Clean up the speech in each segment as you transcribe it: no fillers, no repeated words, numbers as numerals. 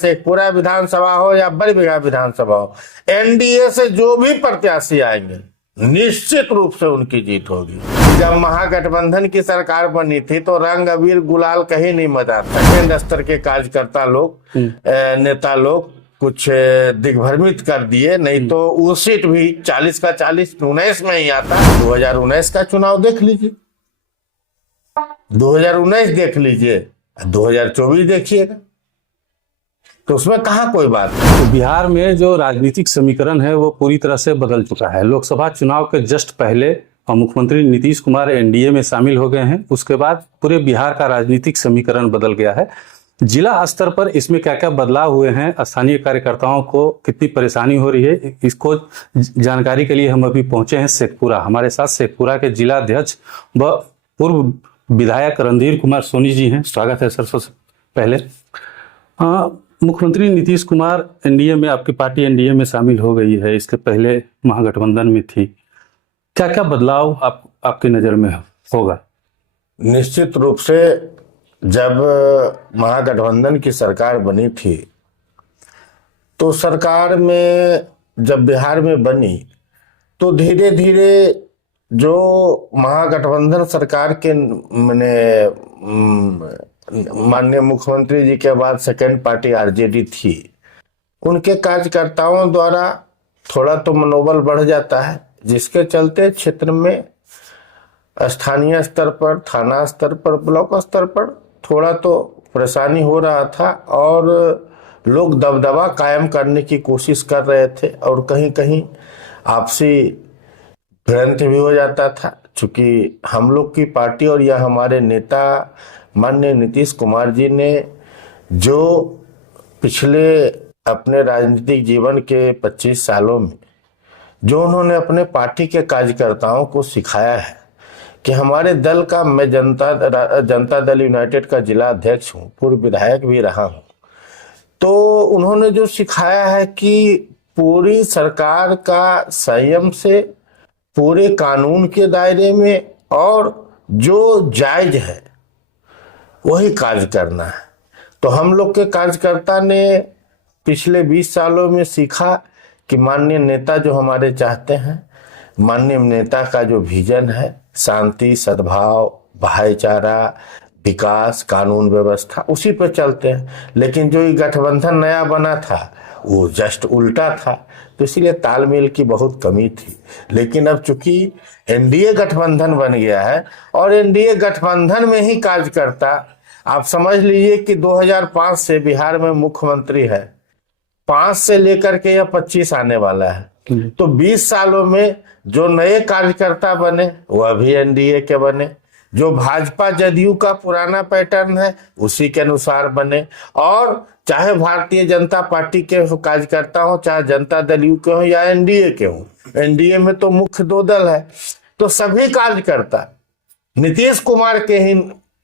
से पूरा विधानसभा हो या बड़ी विधानसभा हो, एनडीए से जो भी प्रत्याशी आएंगे निश्चित रूप से उनकी जीत होगी। जब महागठबंधन की सरकार बनी थी तो रंग अबीर गुलाल कहीं नहीं मचा था। केंद्र स्तर के कार्यकर्ता लोग, नेता लोग कुछ दिग्भ्रमित कर दिए, नहीं तो वो सीट भी 40 का 40 19 में ही आता। 2019 का चुनाव देख लीजिए, 2019 देख लीजिए, 2024 देखिएगा, तो उसमें कहाँ कोई बात है। तो बिहार में जो राजनीतिक समीकरण है वो पूरी तरह से बदल चुका है। लोकसभा चुनाव के जस्ट पहले मुख्यमंत्री नीतीश कुमार एनडीए में शामिल हो गए हैं। उसके बाद पूरे बिहार का राजनीतिक समीकरण बदल गया है। जिला स्तर पर इसमें क्या क्या बदलाव हुए हैं, स्थानीय कार्यकर्ताओं को कितनी परेशानी हो रही है, इसको जानकारी के लिए हम अभी पहुंचे हैं शेखपुरा। हमारे साथ शेखपुरा के जिला अध्यक्ष व पूर्व विधायक रणधीर कुमार सोनी जी हैं। स्वागत है सर। सबसे पहले मुख्यमंत्री नीतीश कुमार एनडीए में, आपकी पार्टी एनडीए में शामिल हो गई है, इसके पहले महागठबंधन में थी। क्या क्या बदलाव आपकी नज़र में होगा? निश्चित रूप से जब महागठबंधन की सरकार बनी थी तो सरकार में जब बिहार में बनी तो धीरे धीरे जो महागठबंधन सरकार के माननीय मुख्यमंत्री जी के बाद सेकेंड पार्टी आरजेडी थी, उनके कार्यकर्ताओं द्वारा थोड़ा तो मनोबल बढ़ जाता है, जिसके चलते क्षेत्र में स्थानीय स्तर पर, थाना स्तर पर, ब्लॉक स्तर पर थोड़ा तो परेशानी हो रहा था और लोग दबदबा कायम करने की कोशिश कर रहे थे और कहीं कहीं आपसी भिड़ंत भी हो जाता था। चूंकि हम लोग की पार्टी और यह हमारे नेता माननीय नीतीश कुमार जी ने जो पिछले अपने राजनीतिक जीवन के 25 सालों में जो उन्होंने अपने पार्टी के कार्यकर्ताओं को सिखाया है कि हमारे दल का, मैं जनता दल यूनाइटेड का जिला अध्यक्ष हूँ, पूर्व विधायक भी रहा हूँ, तो उन्होंने जो सिखाया है कि पूरी सरकार का संयम से, पूरे कानून के दायरे में और जो जायज है वही कार्य करना है। तो हम लोग के कार्यकर्ता ने पिछले 20 सालों में सीखा कि माननीय नेता जो हमारे चाहते हैं, माननीय नेता का जो विजन है, शांति, सद्भाव, भाईचारा, विकास, कानून व्यवस्था, उसी पर चलते हैं। लेकिन जो ये गठबंधन नया बना था वो जस्ट उल्टा था, तो इसीलिए तालमेल की बहुत कमी थी। लेकिन अब चूंकि एनडीए गठबंधन बन गया है और एनडीए गठबंधन में ही कार्यकर्ता, आप समझ लीजिए कि 2005 से बिहार में मुख्यमंत्री है, 5 से लेकर के यह 25 आने वाला है, तो 20 सालों में जो नए कार्यकर्ता बने वह भी एनडीए के बने, जो भाजपा जदयू का पुराना पैटर्न है उसी के अनुसार बने, और चाहे भारतीय जनता पार्टी के कार्यकर्ता हो, चाहे जनता दल यू के हो या एनडीए के हो, एनडीए में तो मुख्य 2 दल है, तो सभी कार्यकर्ता नीतीश कुमार के ही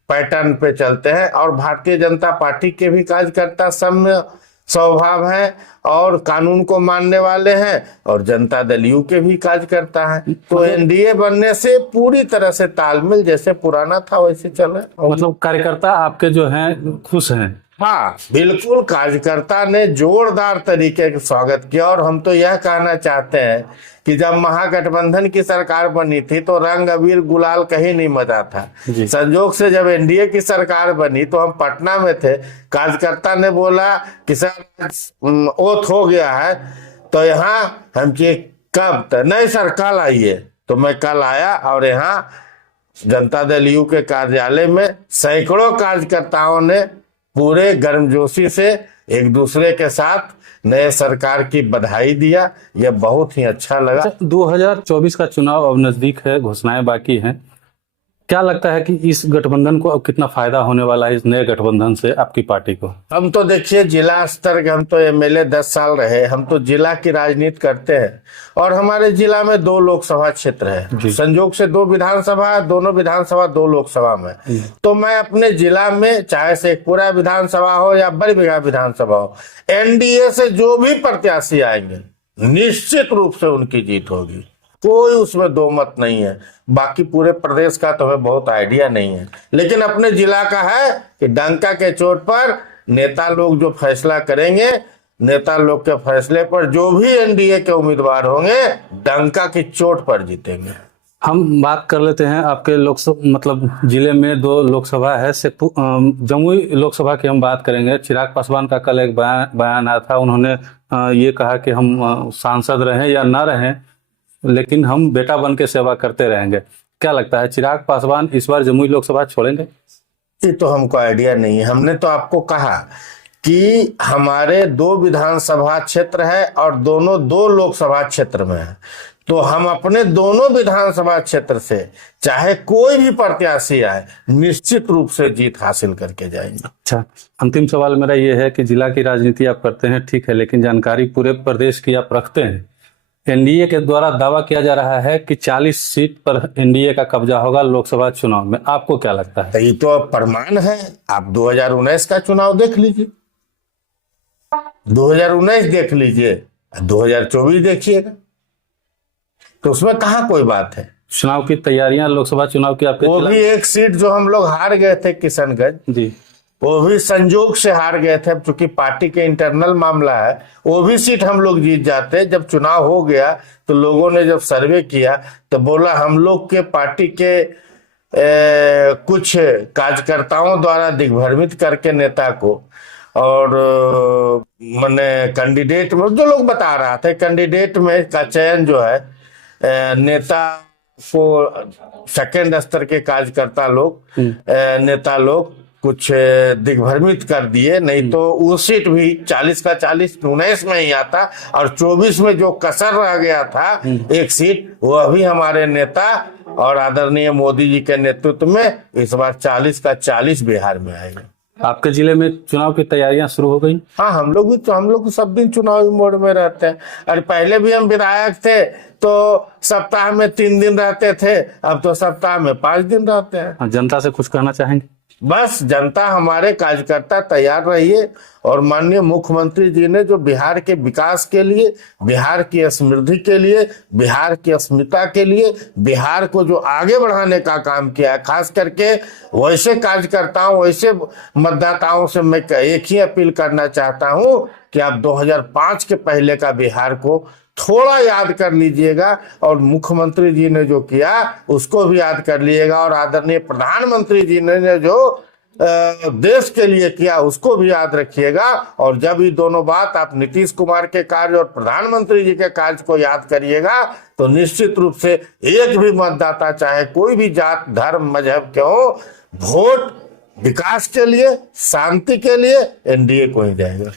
पैटर्न पे चलते हैं और भारतीय जनता पार्टी के भी कार्यकर्ता सौम्य स्वभाव है और कानून को मानने वाले हैं और जनता दल यू के भी कार्यकर्ता हैं। तो एनडीए बनने से पूरी तरह से तालमेल जैसे पुराना था वैसे चल रहा है। मतलब कार्यकर्ता आपके जो हैं खुश हैं? हाँ बिल्कुल, कार्यकर्ता ने जोरदार तरीके से स्वागत किया। और हम तो यह कहना चाहते हैं कि जब महागठबंधन की सरकार बनी थी तो रंग अबीर गुलाल कहीं नहीं मचा था। संजोग से जब एनडीए की सरकार बनी तो हम पटना में थे, कार्यकर्ता ने बोला कि सर ओथ हो गया है, तो यहाँ हम कब? नहीं सर कल आइए। तो मैं कल आया और यहाँ जनता दल यू के कार्यालय में सैकड़ों कार्यकर्ताओं ने पूरे गर्मजोशी से एक दूसरे के साथ नए सरकार की बधाई दिया। यह बहुत ही अच्छा लगा। 2024 का चुनाव अब नजदीक है, घोषणाएं बाकी हैं। क्या लगता है कि इस गठबंधन को अब कितना फायदा होने वाला है, इस नए गठबंधन से आपकी पार्टी को? हम तो देखिए जिला स्तर के, हम तो एमएलए 10 साल रहे, हम तो जिला की राजनीति करते हैं और हमारे जिला में 2 लोकसभा क्षेत्र है, संयोग से 2 विधानसभा, दोनों विधानसभा 2 लोकसभा में। तो मैं अपने जिला में, चाहे शेखपुरा विधानसभा हो या बड़ी विधानसभा हो, एनडीए से जो भी प्रत्याशी आएंगे निश्चित रूप से उनकी जीत होगी, कोई उसमें 2 मत नहीं है। बाकी पूरे प्रदेश का तो हमें बहुत आइडिया नहीं है, लेकिन अपने जिला का है कि डंका के चोट पर नेता लोग जो फैसला करेंगे, नेता लोग के फैसले पर जो भी एनडीए के उम्मीदवार होंगे डंका की चोट पर जीतेंगे। हम बात कर लेते हैं आपके लोकसभा मतलब जिले में 2 लोकसभा है, जमुई लोकसभा की हम बात करेंगे। चिराग पासवान का कल एक बयान आया था, उन्होंने ये कहा कि हम सांसद रहें या ना रहें लेकिन हम बेटा बन के सेवा करते रहेंगे। क्या लगता है चिराग पासवान इस बार जमुई लोकसभा छोड़ेंगे? ये तो हमको आइडिया नहीं है। हमने तो आपको कहा कि हमारे 2 विधानसभा क्षेत्र है और दोनों 2 लोकसभा क्षेत्र में है, तो हम अपने दोनों विधानसभा क्षेत्र से चाहे कोई भी प्रत्याशी आए निश्चित रूप से जीत हासिल करके जाएंगे। अच्छा, अंतिम सवाल मेरा ये है कि जिला की राजनीति आप करते हैं ठीक है, लेकिन जानकारी पूरे प्रदेश की आप रखते हैं। एनडीए के द्वारा दावा किया जा रहा है कि 40 सीट पर एनडीए का कब्जा होगा लोकसभा चुनाव में, आपको क्या लगता है? तो ये तो प्रमाण है, आप 2019 का चुनाव देख लीजिए, 2019 देख लीजिए, 2024 देखिएगा, तो उसमें कहाँ कोई बात है। चुनाव की तैयारियां लोकसभा चुनाव की आपके वो भी एक सीट जो हम लोग हार गए थे किशनगंज जी, वो भी संजोग से हार गए थे, क्योंकि पार्टी के इंटरनल मामला है। वो भी सीट हम लोग जीत जाते। जब चुनाव हो गया तो लोगों ने जब सर्वे किया तो बोला हम लोग के पार्टी के कुछ कार्यकर्ताओं द्वारा दिग्भ्रमित करके नेता को और मैंने कैंडिडेट में जो लोग बता रहा था कैंडिडेट में का चयन जो है नेता को सेकंड स्तर के कार्यकर्ता लोग नेता लोग कुछ दिग्भ्रमित कर दिए, नहीं तो वो सीट भी 40 का 40 19 में ही आता और 24 में जो कसर रह गया था एक सीट, वह भी हमारे नेता और आदरणीय मोदी जी के नेतृत्व में इस बार 40 का 40 बिहार में आएगा। आपके जिले में चुनाव की तैयारियां शुरू हो गई? हाँ, हम लोग सब दिन चुनावी मोड में रहते हैं। और पहले भी हम विधायक थे तो सप्ताह में 3 दिन रहते थे, अब तो सप्ताह में 5 दिन रहते हैं। जनता से कुछ कहना चाहेंगे? बस जनता हमारे कार्यकर्ता तैयार रहिए और माननीय मुख्यमंत्री जी ने जो बिहार के विकास के लिए, बिहार की समृद्धि के लिए, बिहार की अस्मिता के लिए, बिहार को जो आगे बढ़ाने का काम किया है, खास करके वैसे कार्यकर्ताओं वैसे मतदाताओं से मैं एक ही अपील करना चाहता हूं कि आप 2005 के पहले का बिहार को थोड़ा याद कर लीजिएगा और मुख्यमंत्री जी ने जो किया उसको भी याद कर लीजिएगा और आदरणीय प्रधानमंत्री जी ने जो देश के लिए किया उसको भी याद रखिएगा। और जब ये दोनों बात आप नीतीश कुमार के कार्य और प्रधानमंत्री जी के कार्य को याद करिएगा तो निश्चित रूप से एक भी मतदाता चाहे कोई भी जात धर्म मजहब के हो, वोट विकास के लिए, शांति के लिए एनडीए को ही जाएगा।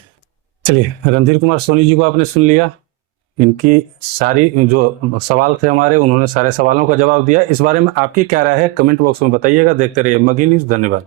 चलिए, रणधीर कुमार सोनी जी को आपने सुन लिया, इनकी सारी जो सवाल थे हमारे, उन्होंने सारे सवालों का जवाब दिया। इस बारे में आपकी क्या राय है कमेंट बॉक्स में बताइएगा। देखते रहिए मगही न्यूज़। धन्यवाद।